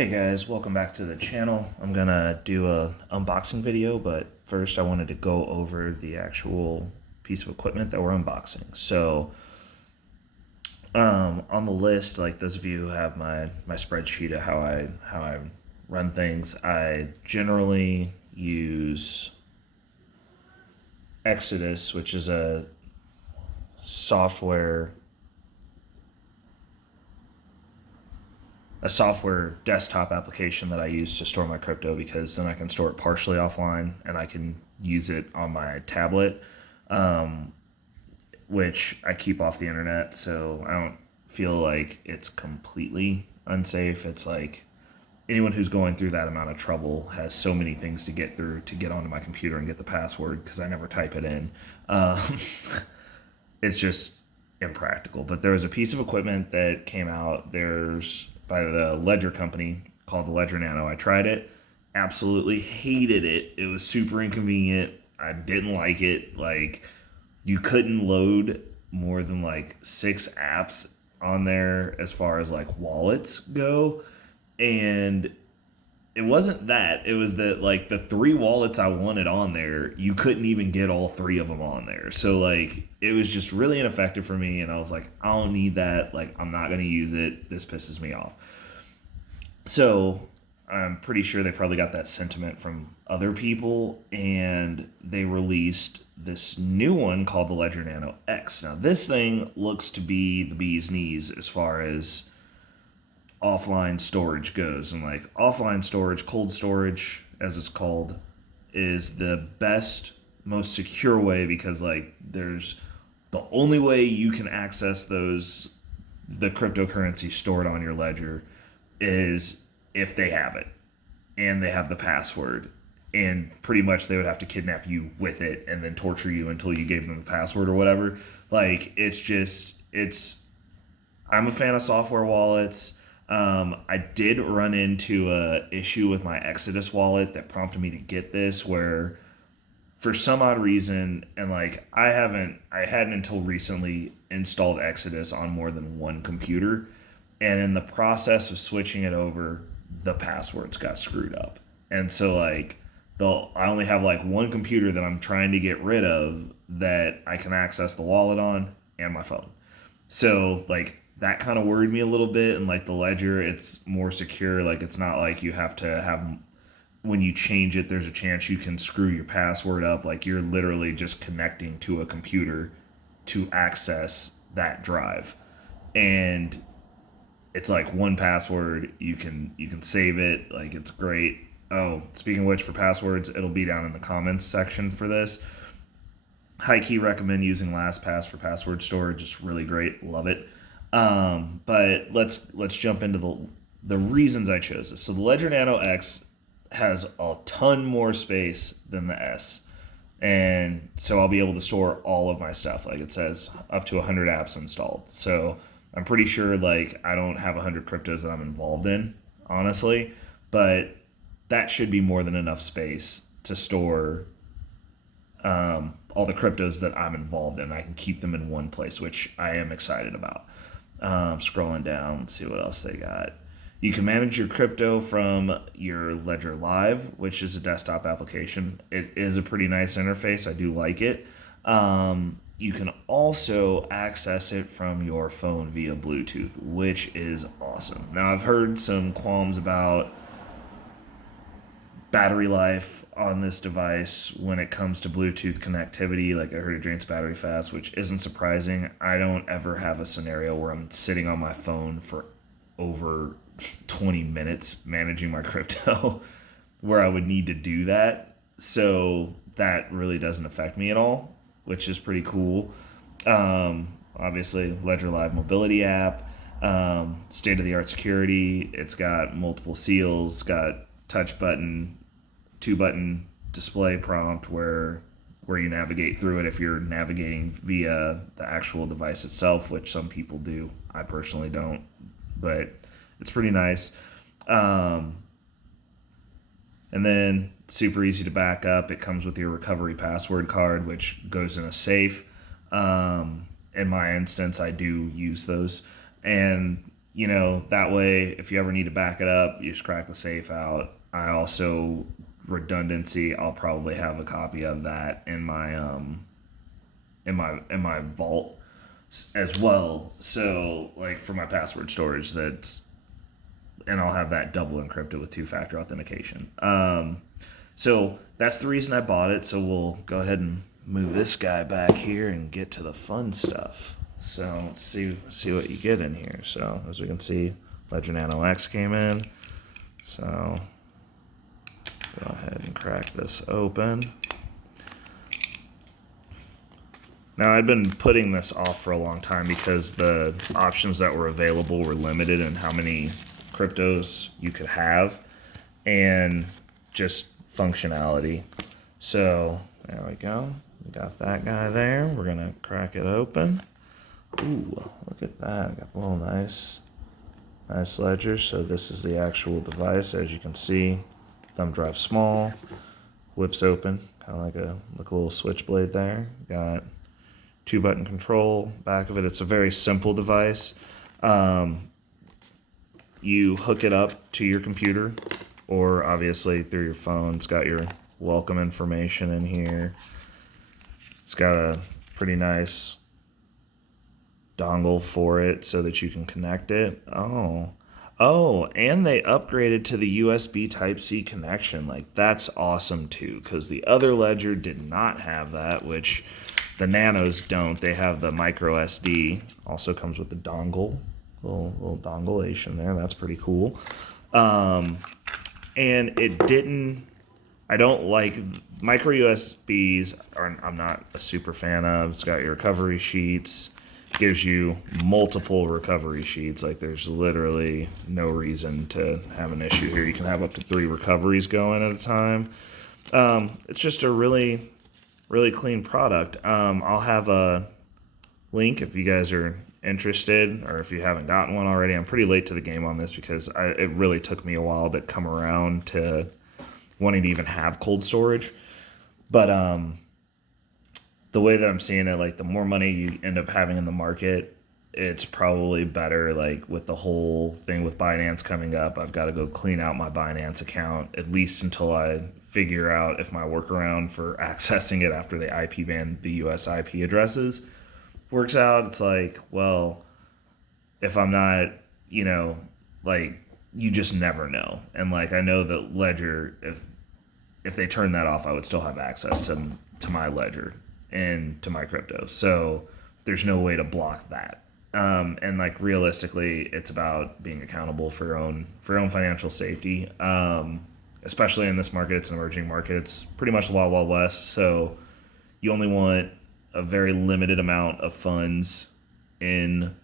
Hey guys, welcome back to the channel. I'm gonna do a unboxing video, but first I wanted to go over the actual piece of equipment that we're unboxing. So, on the list, like those of you who have my spreadsheet of how I run things, I generally use Exodus, which is software a software desktop application that I use to store my crypto, because then I can store it partially offline and I can use it on my tablet, um, which I keep off the internet. So I don't feel like it's completely unsafe. It's like anyone who's going through that amount of trouble has so many things to get through to get onto my computer and get the password, because I never type it in. It's just impractical. But there was a piece of equipment that came out. There's by the Ledger company called the Ledger Nano. I tried it, absolutely hated it. It was super inconvenient. I didn't like it. Like, you couldn't load more than like 6 apps on there as far as like wallets go. And it wasn't that. It was that like the 3 wallets I wanted on there, you couldn't even get all 3 of them on there. So like it was just really ineffective for me, and I was like, I don't need that. Like, I'm not gonna use it. This pisses me off. So I'm pretty sure they probably got that sentiment from other people, and they released this new one called the Ledger Nano X. Now this thing looks to be the bee's knees as far as offline storage goes. And like offline storage, cold storage as it's called, is the best, most secure way, because like there's the only way you can access the cryptocurrency stored on your ledger is if they have it and they have the password, and pretty much they would have to kidnap you with it and then torture you until you gave them the password or whatever. Like, it's I'm a fan of software wallets. I did run into a issue with my Exodus wallet that prompted me to get this, where for some odd reason, and like I hadn't until recently installed Exodus on more than one computer, and in the process of switching it over, the passwords got screwed up. And so like I only have like one computer that I'm trying to get rid of that I can access the wallet on, and my phone. So like that kind of worried me a little bit. And like the ledger, it's more secure. Like, it's not like you have to have, when you change it, there's a chance you can screw your password up. Like, you're literally just connecting to a computer to access that drive. And it's like one password. You can save it. Like, it's great. Oh, speaking of which, for passwords, it'll be down in the comments section for this. High key recommend using LastPass for password storage. It's really great. Love it. But let's jump into the reasons I chose this. So the Ledger Nano X has a ton more space than the S, and so I'll be able to store all of my stuff. Like, it says up to 100 apps installed. So I'm pretty sure like I don't have 100 cryptos that I'm involved in, honestly, but that should be more than enough space to store all the cryptos that I'm involved in. I can keep them in one place, which I am excited about. Scrolling down, let's see what else they got. You can manage your crypto from your Ledger Live, which is a desktop application. It is a pretty nice interface. I do like it. You can also access it from your phone via Bluetooth, which is awesome. Now, I've heard some qualms about battery life on this device when it comes to Bluetooth connectivity. Like, I heard it drains battery fast, which isn't surprising. I don't ever have a scenario where I'm sitting on my phone for over 20 minutes managing my crypto where I would need to do that. So that really doesn't affect me at all, which is pretty cool. Obviously, Ledger Live mobility app, state-of-the-art security. It's got multiple seals, got touch button, 2-button display prompt where you navigate through it if you're navigating via the actual device itself, which some people do. I personally don't, but it's pretty nice. And then super easy to back up. It comes with your recovery password card, which goes in a safe. In my instance, I do use those. And that way, if you ever need to back it up, you just crack the safe out. I also, redundancy, I'll probably have a copy of that in my vault as well. So like for my password storage, and I'll have that double encrypted with two-factor authentication. So that's the reason I bought it. So we'll go ahead and move this guy back here and get to the fun stuff. So let's see what you get in here. So as we can see, Ledger Nano X came in. So go ahead and crack this open. Now, I'd been putting this off for a long time because the options that were available were limited in how many cryptos you could have and just functionality. So there we go. We got that guy there. We're going to crack it open. Ooh, look at that. Got a little nice ledger. So this is the actual device. As you can see, thumb drive small, whips open, kind of like a little switchblade there. Got 2-button control, back of it. It's a very simple device. You hook it up to your computer or obviously through your phone. It's got your welcome information in here. It's got a pretty nice dongle for it so that you can connect it. Oh, and they upgraded to the USB Type-C connection. Like, that's awesome too, because the other Ledger did not have that, which the Nanos don't. They have the micro SD. Also comes with the dongle, little donglation there. That's pretty cool. And it didn't. I don't like micro USBs. I'm not a super fan of. It's got your recovery sheets. Gives you multiple recovery sheets. Like, there's literally no reason to have an issue here. You can have up to 3 recoveries going at a time. It's just a really clean product. I'll have a link if you guys are interested, or if you haven't gotten one already. I'm pretty late to the game on this because it really took me a while to come around to wanting to even have cold storage. But the way that I'm seeing it, like, the more money you end up having in the market, it's probably better. Like, with the whole thing with Binance coming up, I've got to go clean out my Binance account, at least until I figure out if my workaround for accessing it after the IP ban, the US IP addresses, works out. It's like, well, if I'm not, like, you just never know. And like, I know that Ledger, if they turn that off, I would still have access to my Ledger and to my crypto. So there's no way to block that. And like, realistically, it's about being accountable for your own financial safety. Especially in this market, it's an emerging market. It's pretty much Wild Wild West. So you only want a very limited amount of funds in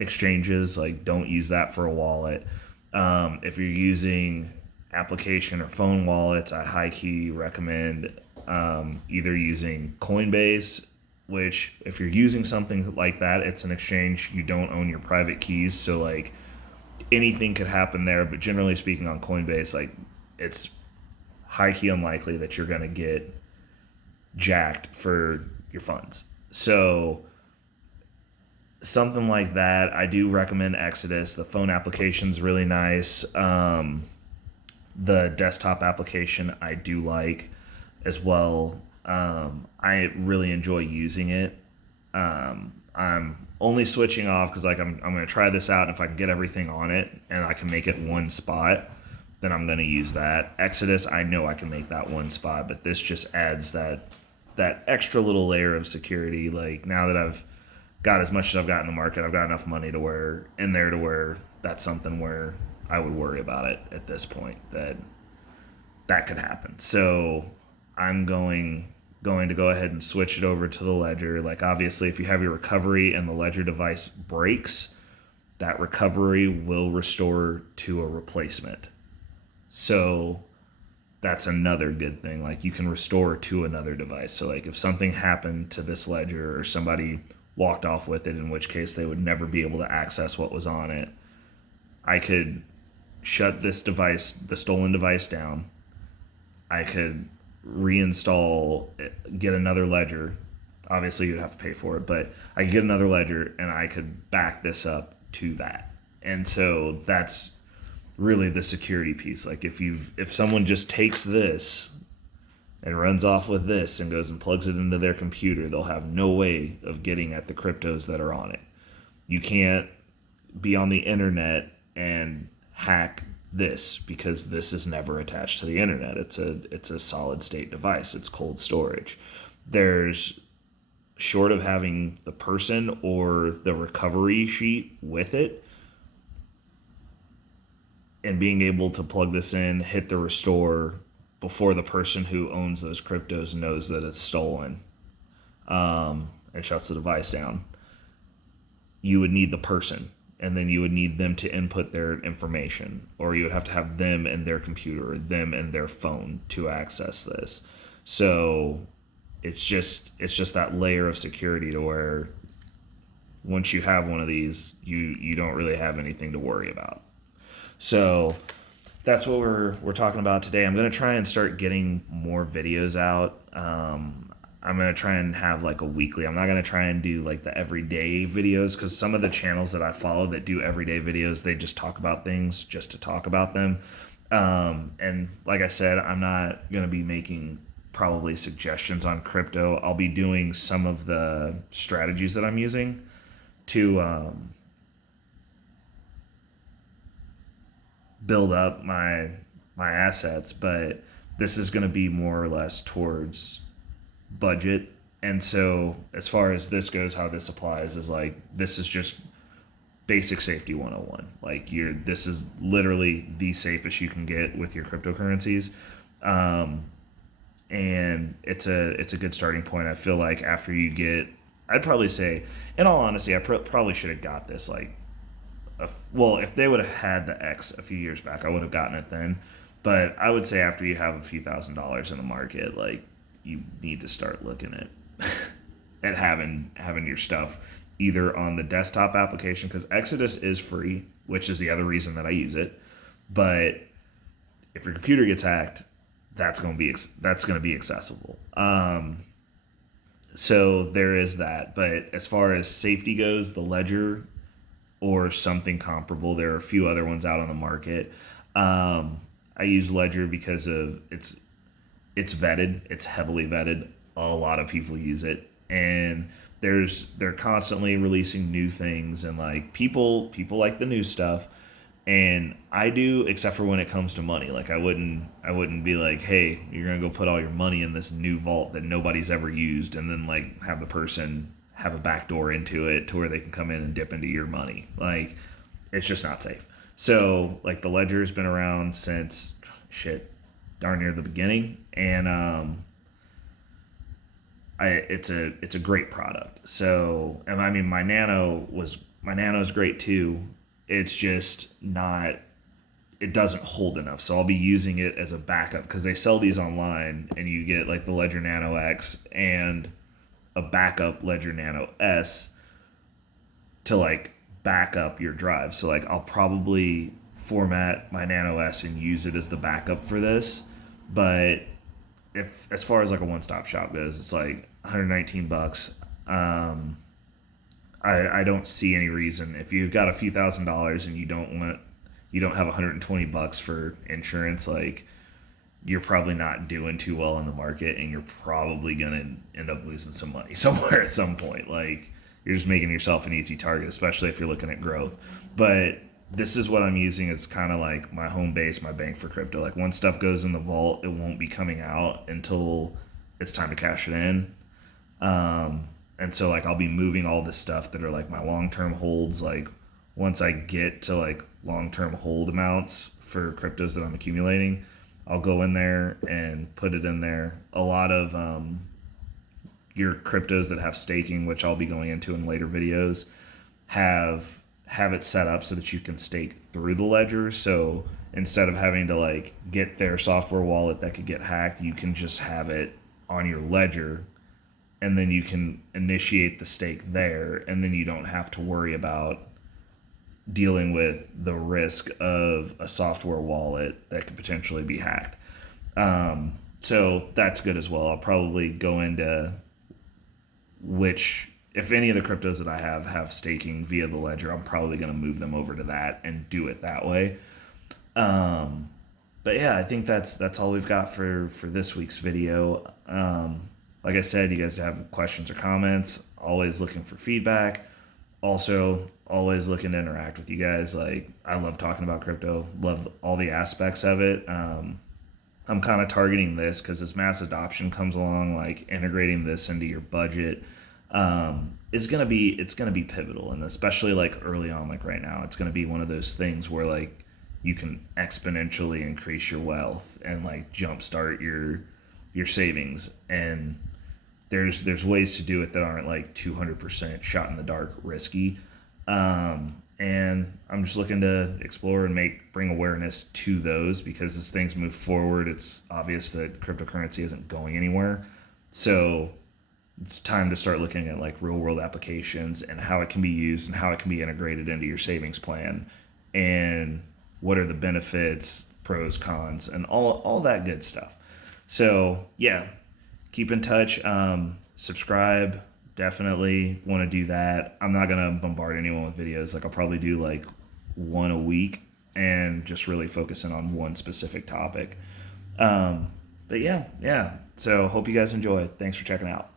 exchanges. Like, don't use that for a wallet. If you're using application or phone wallets, I high key recommend either using Coinbase, which if you're using something like that, it's an exchange. You don't own your private keys. So like, anything could happen there. But generally speaking, on Coinbase, like, it's high key unlikely that you're going to get jacked for your funds. So something like that, I do recommend Exodus. The phone application's really nice. The desktop application I do like as well. I really enjoy using it. I'm only switching off because, like, I'm going to try this out, and if I can get everything on it and I can make it one spot, then I'm going to use that. Exodus, I know I can make that one spot, but this just adds that extra little layer of security. Like, now that I've got as much as I've got in the market, I've got enough money to where that's something where I would worry about it at this point, that could happen. So I'm going to go ahead and switch it over to the Ledger. Like, obviously, if you have your recovery and the Ledger device breaks, that recovery will restore to a replacement. So that's another good thing. Like, you can restore to another device. So like, if something happened to this Ledger or somebody walked off with it, in which case they would never be able to access what was on it, I could shut this device, the stolen device, down. I could reinstall, get another Ledger. Obviously, you'd have to pay for it, but I could get another Ledger and I could back this up to that. And so that's really the security piece. Like if someone just takes this and runs off with this and goes and plugs it into their computer, they'll have no way of getting at the cryptos that are on it. You can't be on the internet and hack this because this is never attached to the internet. It's a solid state device. It's cold storage. There's short of having the person or the recovery sheet with it and being able to plug this in, hit the restore before the person who owns those cryptos knows that it's stolen, and shuts the device down. You would need the person, and then you would need them to input their information, or you would have to have them and their computer or them and their phone to access this. So it's just that layer of security to where once you have one of these, you don't really have anything to worry about. So that's what we're talking about today. I'm going to try and start getting more videos out. I'm going to try and have like a weekly. I'm not going to try and do like the everyday videos because some of the channels that I follow that do everyday videos, they just talk about things just to talk about them. And like I said, I'm not going to be making probably suggestions on crypto. I'll be doing some of the strategies that I'm using to build up my assets, but this is going to be more or less towards budget. And so as far as this goes, how this applies is like this is just basic safety 101. Like this is literally the safest you can get with your cryptocurrencies. And it's a good starting point. I feel like after you get, I'd probably say, in all honesty, I probably should have got this like well, if they would have had the X a few years back, I would have gotten it then. But I would say after you have a few $1,000s in the market, like you need to start looking at having your stuff either on the desktop application, because Exodus is free, which is the other reason that I use it. But if your computer gets hacked, that's going to be accessible. So there is that. But as far as safety goes, the Ledger or something comparable, there are a few other ones out on the market. I use Ledger because of it's vetted, it's heavily vetted. A lot of people use it, and they're constantly releasing new things, and like people like the new stuff, and I do, except for when it comes to money. Like I wouldn't be like, hey, you're gonna go put all your money in this new vault that nobody's ever used, and then like have the person have a backdoor into it to where they can come in and dip into your money. Like it's just not safe. So like the Ledger has been around since darn near the beginning, and it's a great product. So, and I mean my Nano is great too. It's just not, it doesn't hold enough. So I'll be using it as a backup because they sell these online, and you get like the Ledger Nano X and a backup Ledger Nano S to like back up your drive. So like I'll probably format my Nano S and use it as the backup for this. But if as far as like a one-stop shop goes, it's like $119. I don't see any reason if you've got a few $1,000s and you don't have $120 for insurance, like you're probably not doing too well in the market, and you're probably gonna end up losing some money somewhere at some point. Like you're just making yourself an easy target, especially if you're looking at growth. But this is what I'm using as kind of like my home base, my bank for crypto. Like once stuff goes in the vault, it won't be coming out until it's time to cash it in. And so like I'll be moving all this stuff that are like my long-term holds. Like once I get to like long-term hold amounts for cryptos that I'm accumulating, I'll go in there and put it in there. A lot of your cryptos that have staking, which I'll be going into in later videos, have it set up so that you can stake through the ledger. So instead of having to like get their software wallet that could get hacked, you can just have it on your ledger, and then you can initiate the stake there, and then you don't have to worry about dealing with the risk of a software wallet that could potentially be hacked. So that's good as well. I'll probably go into which, if any of the cryptos that I have staking via the ledger, I'm probably going to move them over to that and do it that way. Um, but yeah, I think that's all we've got for this week's video. Like I said, you guys have questions or comments, always looking for feedback. Also, always looking to interact with you guys. Like, I love talking about crypto, love all the aspects of it. I'm kind of targeting this because as mass adoption comes along, like integrating this into your budget, it's gonna be pivotal, and especially like early on, like right now, it's gonna be one of those things where like you can exponentially increase your wealth and like jumpstart your savings. And there's ways to do it that aren't like 200% shot in the dark risky. And I'm just looking to explore and bring awareness to those, because as things move forward, it's obvious that cryptocurrency isn't going anywhere. So it's time to start looking at like real world applications and how it can be used and how it can be integrated into your savings plan, and what are the benefits, pros, cons, and all that good stuff. So yeah, keep in touch. Subscribe. Definitely want to do that. I'm not going to bombard anyone with videos. Like, I'll probably do like one a week and just really focus in on one specific topic. But yeah. So hope you guys enjoy. Thanks for checking out.